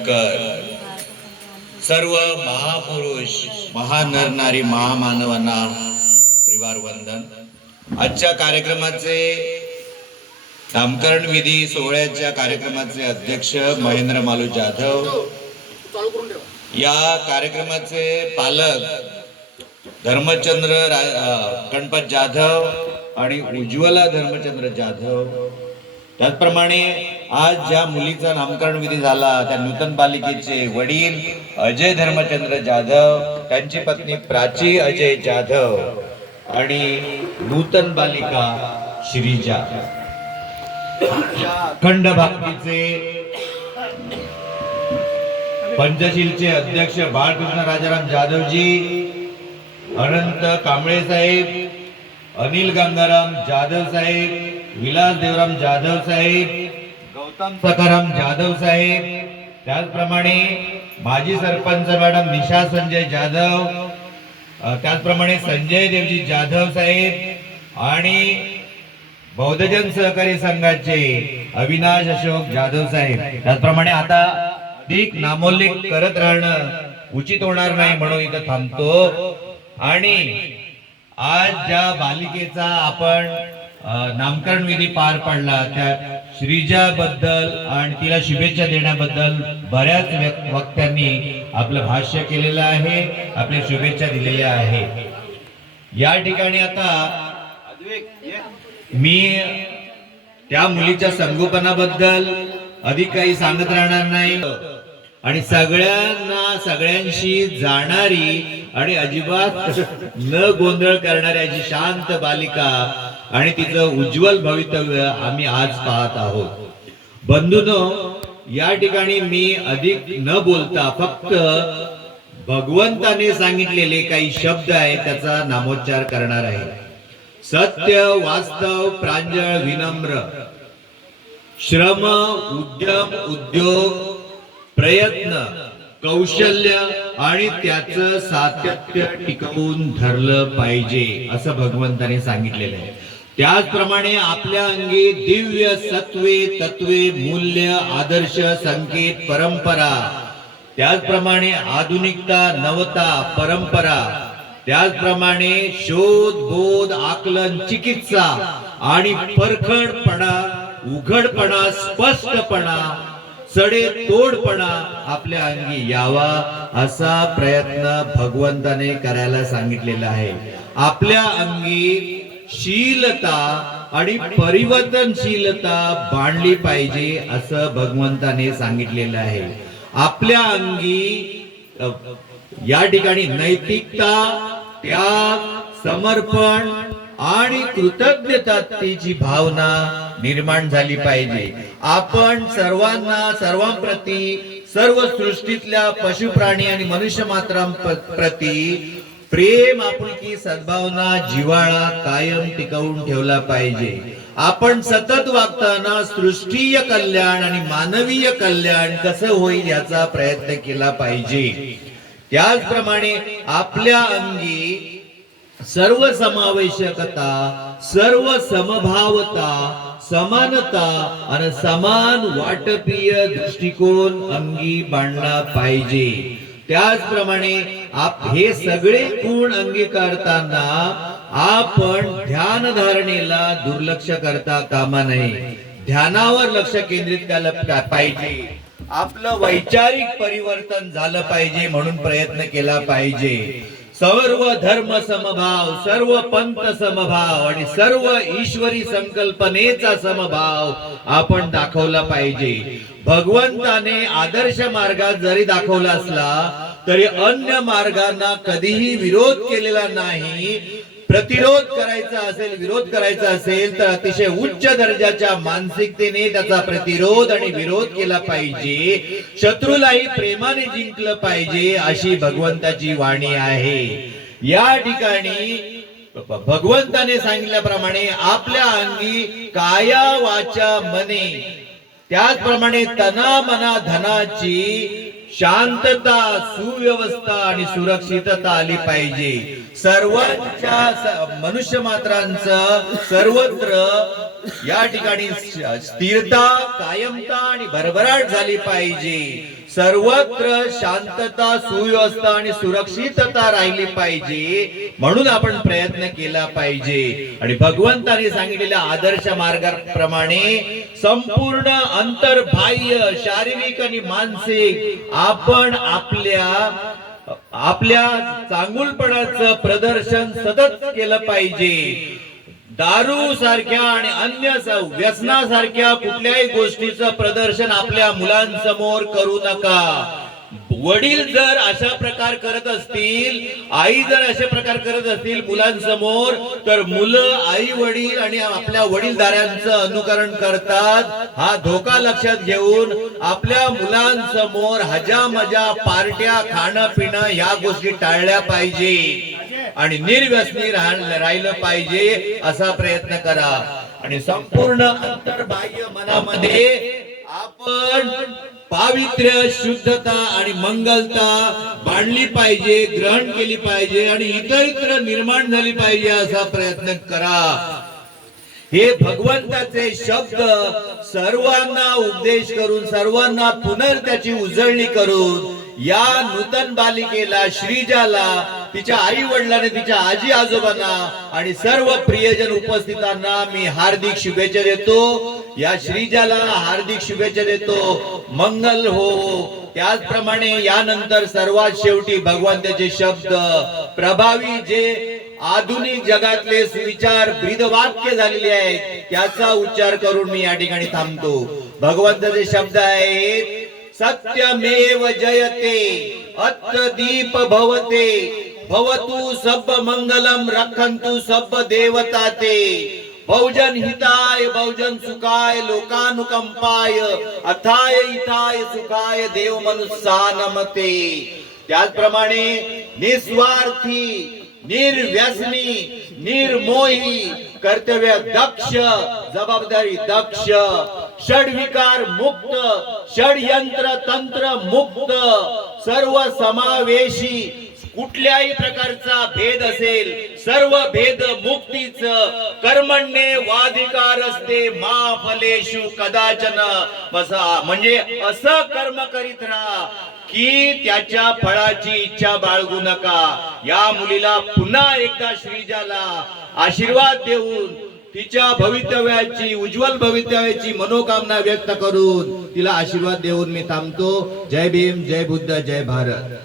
शंकर, सर्व महापुरुष, महानर नारी, महामानवांना त्रिवार वंदन। आजच्या कार्यक्रमाचे नामकरण विधी सोहळ्याच्या कार्यक्रमाचे अध्यक्ष महेंद्र मालू जाधव, या कार्यक्रमाचे पालक धर्मचंद्र गणपत जाधव आणि उज्ज्वला धर्मचंद्र जाधव। त्याचप्रमाणे आज ज्या मुलीचा नामकरण विधी झाला त्या नूतन बालिकेचे वडील अजय धर्मचंद्र जाधव, त्यांची पत्नी प्राची अजय जाधव आणि नूतन बालिका श्रीजा। अखंड भक्तीचे पंचशीलचे अध्यक्ष बाळकृष्ण राजाराम जाधवजी, अनंत कांबळे साहेब, अनिल गंगाराम जाधव साहेब, विलास देवराम जाधव साहेब, गौतम सखाराम जाधव साहेब, त्याचप्रमाणे माजी सरपंच मॅडम निशा संजय जाधव, त्याचप्रमाणे संजय देवजी जाधव साहेब आणि बौद्धजन सहकारी संघाचे अविनाश अशोक जाधव साहेब। त्याचप्रमाणे आता अधिक नामोल्लेख करत राहणं उचित होणार नाही म्हणून इथं थांबतो। आणि आज ज्या बालिकेचा आपण नामकरण विधी पार पडला त्या श्रीजा बद्दल आणि तिला शुभेच्छा देण्याबद्दल बऱ्याच वक्त्यांनी आपलं भाष्य केलेलं आहे, आपल्या शुभेच्छा दिलेल्या आहे। या ठिकाणी आता मी त्या मुलीच्या संगोपनाबद्दल अधिक काही सांगत राहणार नाही आणि सगळ्यांशी जाणारी आणि अजिबात न गोंधळ करणारी अशी शांत बालिका आणि तिचं उज्ज्वल भवितव्य आम्ही आज पाहत आहोत। बंधूंनो, या ठिकाणी मी अधिक न बोलता फक्त भगवंताने सांगितलेले काही शब्द आहेत त्याचा नामोच्चार करणार आहे। सत्य, वास्तव, प्रांजळ, विनम्र, श्रम, उद्यम, उद्योग, प्रयत्न, कौशल्य आणि त्याचं सातत्य टिकवून धरलं पाहिजे असं भगवंताने सांगितलेलं आहे। त्याचप्रमाणे आपल्या अंगी दिव्य सत्वे, तत्वे, मूल्य, आदर्श, संकेत, परंपरा, त्याचप्रमाणे आधुनिकता, नवता, परंपरा, त्याचप्रमाणे शोध, बोध, आकलन, चिकित्सा आणि परखडपणा, उघडपणा, स्पष्टपणा, सडे तोडपणा आपल्या अंगी यावा असा प्रयत्न भगवंताने करायला सांगितलेला आहे। आपल्या अंगी शीलता आणि परिवर्तनशीलता बांधली पाहिजे असं भगवंताने सांगितलेलं आहे। आपल्या अंगी या ठिकाणी नैतिकता, त्याग, समर्पण आणि कृतज्ञतेची भावना निर्माण झाली पाहिजे। आपण सर्वांप्रती, सर्व सृष्टीतल्या पशु, प्राणी आणि मनुष्य मात्रांप्रती प्रेम, आपुलकी, सद्भावना, जिव्हाळा कायम टिकवून ठेवला पाहिजे। आपण सतत वागताना सृष्टीय कल्याण आणि मानवीय कल्याण कसं होईल याचा प्रयत्न केला पाहिजे। त्याचप्रमाणे आपल्या अंगी सर्व समावेशकता, सर्व समभावता, समानता आणि समान वाटपीय दृष्टिकोन अंगी बांधला पाहिजे। त्याचप्रमाणे हे सगळे गुण अंगीकारताना आपण ध्यान धारणेला दुर्लक्ष करता कामा नये, ध्यानावर लक्ष केंद्रित केलं पाहिजे। आपलं वैचारिक परिवर्तन झालं पाहिजे म्हणून प्रयत्न केला पाहिजे। सर्व धर्म समभाव, सर्व पंथ समभाव आणि सर्व ईश्वरी संकल्पनेचा समभाव आपण दाखवला पाहिजे। भगवंताने आदर्श मार्गात जरी दाखवला असला तरी अन्य मार्गांना कधीही विरोध केलेला नाही। प्रतिरोध करायचा असेल, विरोध करायचा असेल तर अतिशय उच्च दर्जाच्या मानसिकतेने त्याचा प्रतिरोध आणि विरोध केला पाहिजे। शत्रूलाही प्रेमाने जिंकलं पाहिजे अशी भगवंताची वाणी आहे। या ठिकाणी भगवंताने सांगितल्याप्रमाणे आपल्या अंगी काया, वाचा, मने, त्याचप्रमाणे तना, मना, धनाची शांतता, सुव्यवस्था आणि सुरक्षितता आली पाहिजे। सर्वांच्या मनुष्य मात्रांचं सर्वत्र या ठिकाणी स्थिरता, कायमता आणि भरभराट झाली पाहिजे. सर्वत्र शांतता, सुव्यवस्था आणि सुरक्षितता राहिली पाहिजे, म्हणून आपण प्रयत्न केला पाहिजे. आणि भगवंतांनी सांगितलेल्या आदर्श मार्गाप्रमाणे संपूर्ण अंतर्बाह्य, शारीरिक आणि मानसिक आपण आपल्या चांगुलपणाचं प्रदर्शन सतत केलं पाहिजे. दारू सारख्या आणि अन्य व्यसनासारख्या कुठल्याही गोष्टीचं प्रदर्शन आपल्या मुलांसमोर करू नका. वडील जर अशा प्रकार करत असतील, आई जर अशा प्रकार करत असतील मुलांसमोर, तर मुलं आई वडील आणि आपल्या वडीलधाऱ्यांचं अनुकरण करतात. हा धोका लक्षात घेऊन आपल्या मुलांसमोर हजामजा, पार्ट्या, खाणं पिणं ह्या गोष्टी टाळल्या पाहिजे आणि निर्व्यसनी राहिलं पाहिजे असा प्रयत्न करा. आणि संपूर्ण अंतर्बाह्य मनामध्ये आपण पावित्र्य, शुद्धता आणि मंगलता बांधली पाहिजे, ग्रहण केली पाहिजे आणि इतर निर्माण झाली पाहिजे असा प्रयत्न करा. हे भगवंताचे शब्द सर्वांना उपदेश करून, सर्वांना त्याची उजळणी करून या नूतन बालिकेला, श्रीजाला, तिच्या आई वडिलांना, तिच्या आजी आजोबांना आणि सर्व प्रियजन उपस्थितांना मी हार्दिक शुभेच्छा देतो. या श्रीजाला हार्दिक शुभेच्छा देतो. मंगल हो. त्याचप्रमाणे यानंतर सर्वात शेवटी भगवंताचे शब्द प्रभावी, जे आधुनिक जगातले सुविचार ब्रीदवाक्य झालेले आहेत, त्याचा उच्चार करून मी या ठिकाणी थांबतो. भगवंताचे शब्द आहेत, सत्यमेव जयते, अत्र दीप भवते, भवतु सब मंगलम, रक्षन्तु सब देवता ते, बहुजन हिताय, बहुजन सुखाय, लोकानुकंपाय, अथाय इथाय सुखाय, देव मनुष्यानमते. त्याचप्रमाणे निस्वार्थी, निर्व्यसनी, निर्मोही, कर्तव्य दक्ष, जबाबदारी दक्ष, षडविकार मुक्त, षडयंत्र तंत्र मुक्त, सर्व समावेशी, कुठल्याही प्रकारचा भेद असेल सर्व भेद मुक्तीच, कर्मण्ये वाधिकार असते मा फलेषु कदाचन, म्हणजे असं कर्म करीत राहा की त्याच्या फळाची इच्छा बाळगू नका. या मुलीला पुन्हा एकदा श्रीजाला आशीर्वाद देऊन तिच्या भवितव्याची, उज्ज्वल भवितव्याची मनोकामना व्यक्त करून तिला आशीर्वाद देऊन मी थांबतो. जय भीम, जय बुद्ध, जय भारत.